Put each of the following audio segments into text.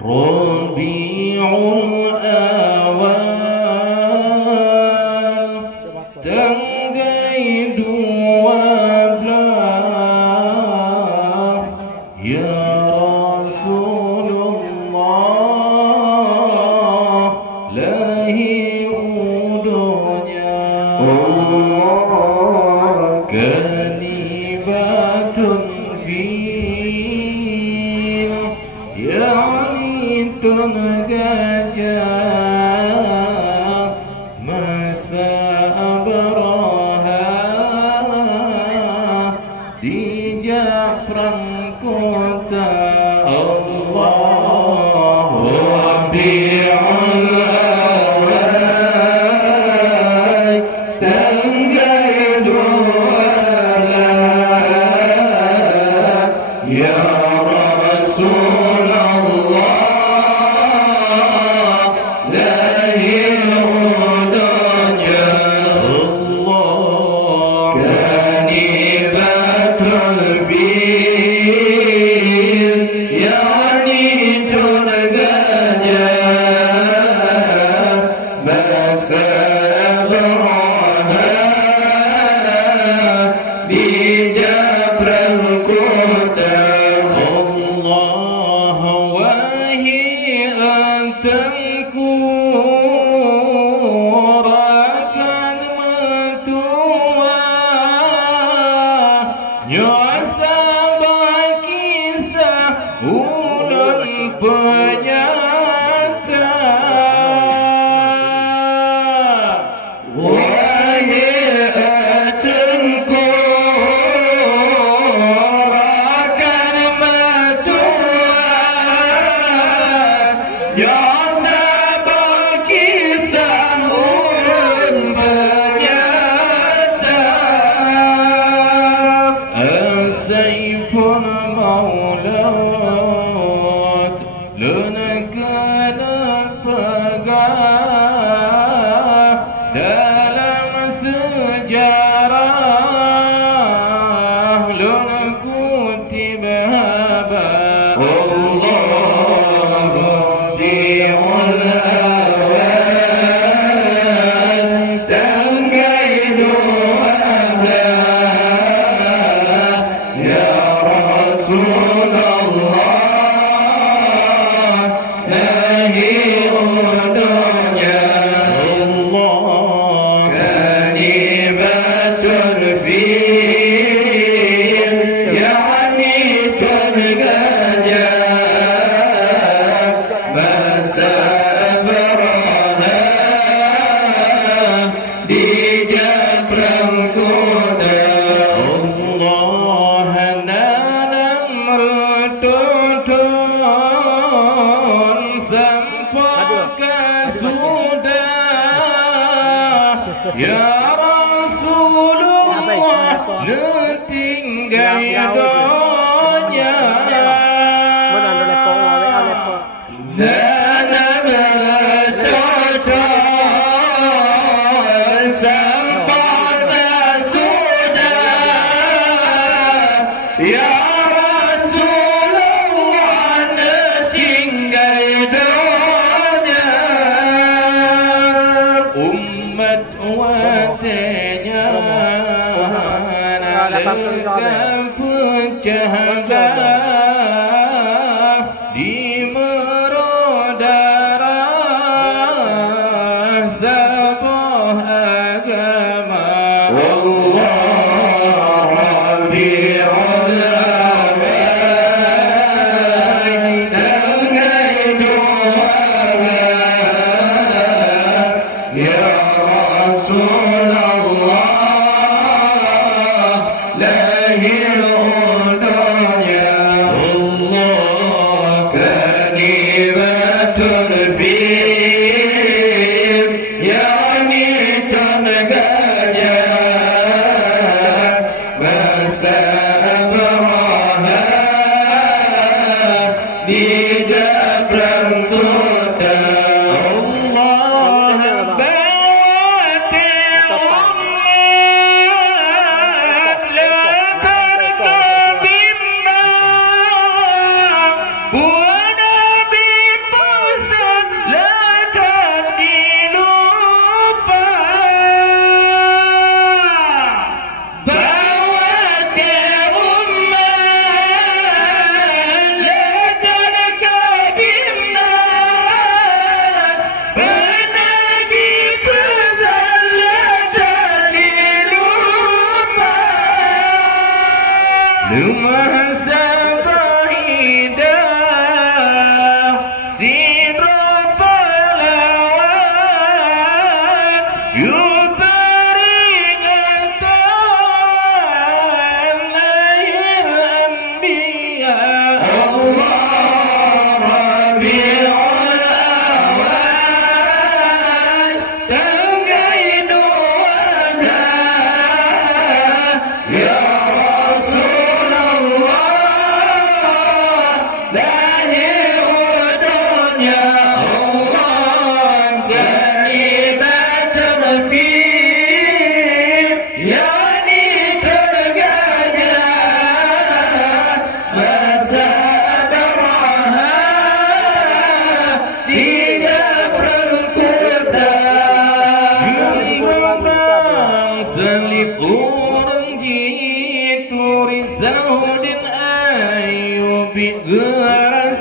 Rabiul Awal tanggal 12 ya Rasulullah lahir udunya kanibatun fil ya'itun gajah masa abraha di Japran kota Allah Rabiul Awal tanggal 12 ya Rasulullah lahir udunya Allah kanibatul fil yani turgajah masa abraha bijabran kota Allah wahi antengkurakan mentua nyasabah kisah ulun penyata wahi antengkurakan mentua nyasabah kisah ulun penyata Saifun maulawat lunakana pegah dalam sejarah lunakutib haba Allah Rabiul Awal tanggal 12 ya Rasulullah lahir udunya Allah kanibatul fil yani turgajah masa abraha di Japran kota Allah dalam retutun sampai sudah ya Rasulullah tinggal donya dalam retutun sampai sudah ya Rasulullah tinggal donya umat watanya nalakan pecah belah di merodara sebuah agama Allah Rabiul Awal tanggal 12 ya Rasulullah lahir udunya Allah kanibatul fil yani turgajah masa abraha di Japran kota Allah bawati umat la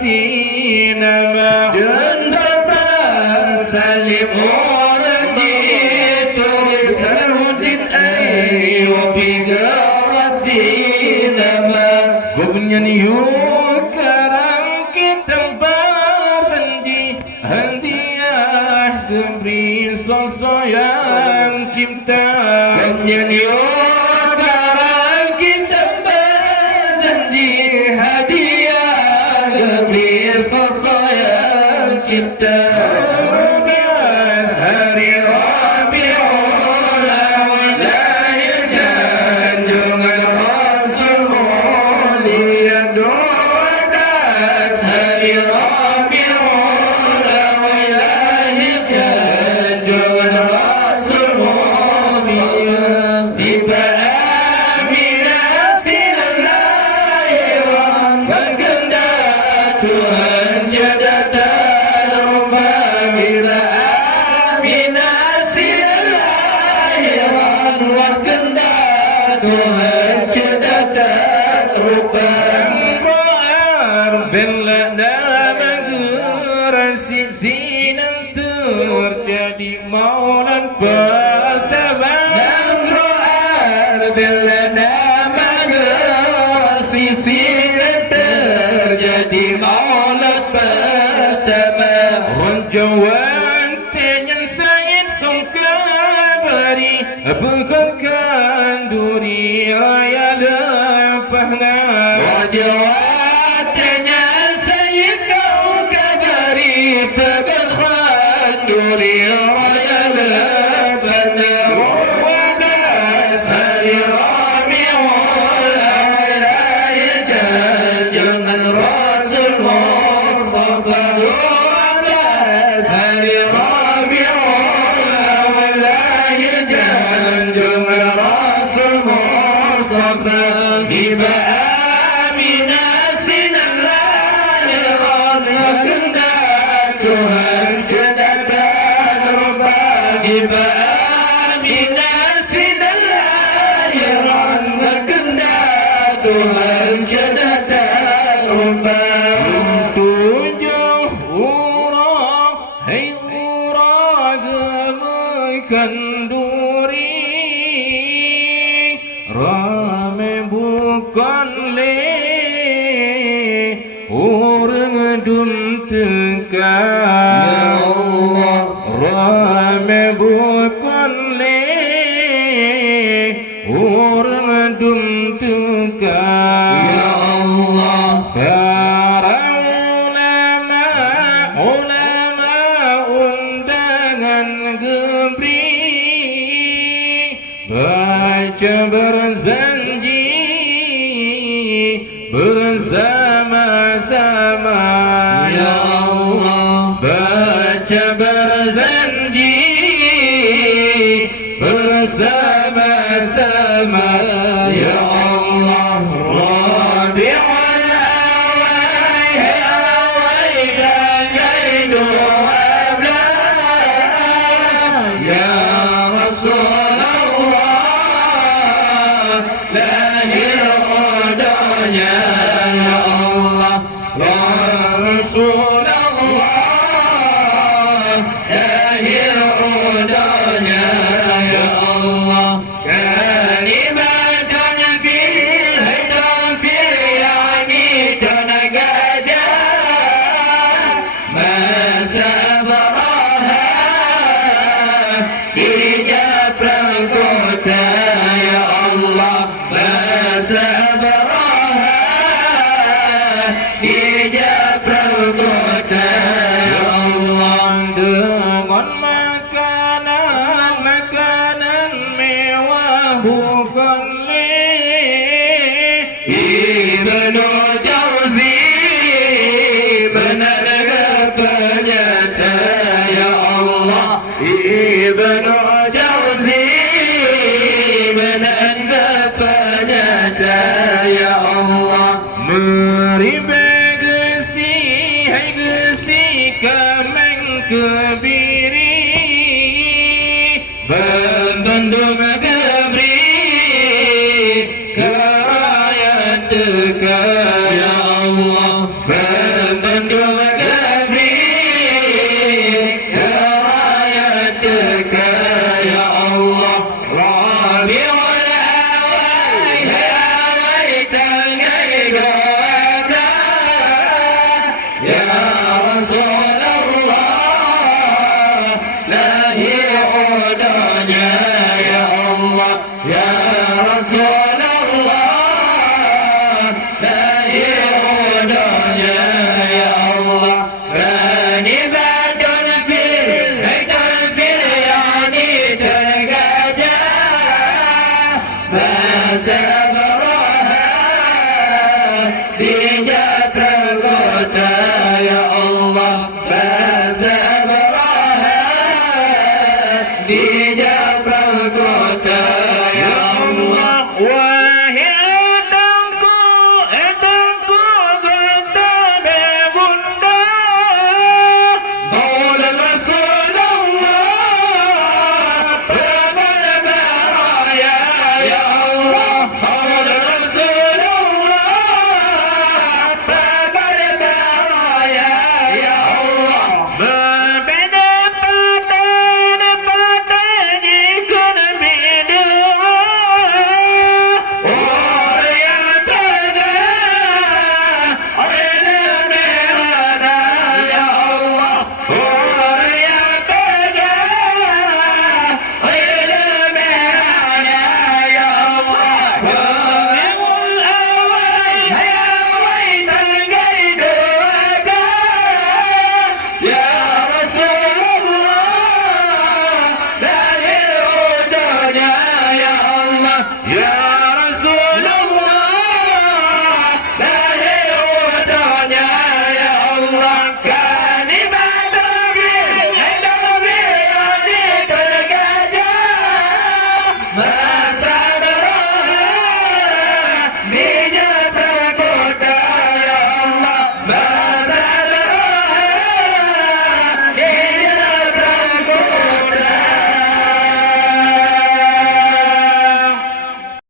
sinama Jendera salim orji tulisan hudit ayo piga wasinama Gubnyan yuk karang kita berjanji hadiah diberi sosok yang cipta Gubnyan yuk karang kita berjanji hadiah diberi sosok yang cipta hari Rabiul Awwal junjungan Rasul mulia doakan hari Rabiul Awwal junjungan Rasul mulia tiba Aminah silahiran berkehendak Tuhan jadatan rumah bila Aminah silahiran berkehendak Tuhan jadatan rumah bila dalam gerasi sinan terjadi maulan pertama dan ro'ar bila nama gerasi sinan terjadi maulan pertama Ranjawan tenyan Said kau kabari bukan kanduri raya lepahna Ranjawan tenyan Said kau kabari bukan kanduri raya lepahna Wadas hari Rabiul Awwal junjungan Rasul Mustafa Wadas hari Rabiul Awwal junjungan Rasul Mustafa Tiba Aminah silahiran berkehendak Tuhan jadatan rumah Tiba Aminah silahiran berkehendak Tuhan jadatan rumah tujuh urang hai urang gemaikan duri rame bukan le orang dum tekan rame bukan le orang dum tekan ya Allah para ulama undangan gebring baca berjanji bersama-sama ya Allah baca berjanji bersama-sama ya Allah Rabiul Awwal jaidu ablah ya Rasulullah lahir odanya ya Allah ya Rasulullah lahir odanya ya Allah kalimatan fil hidam fil yani tanagaja masa baraha hijab kota ya Allah masa baraha hijab kota ya Allah dengan makanan mewah bukan Ibnu Jauzi benar penyata ya Allah Ibnu Jauzi benar penyata ya Allah meri begesti hai gesti kameng ke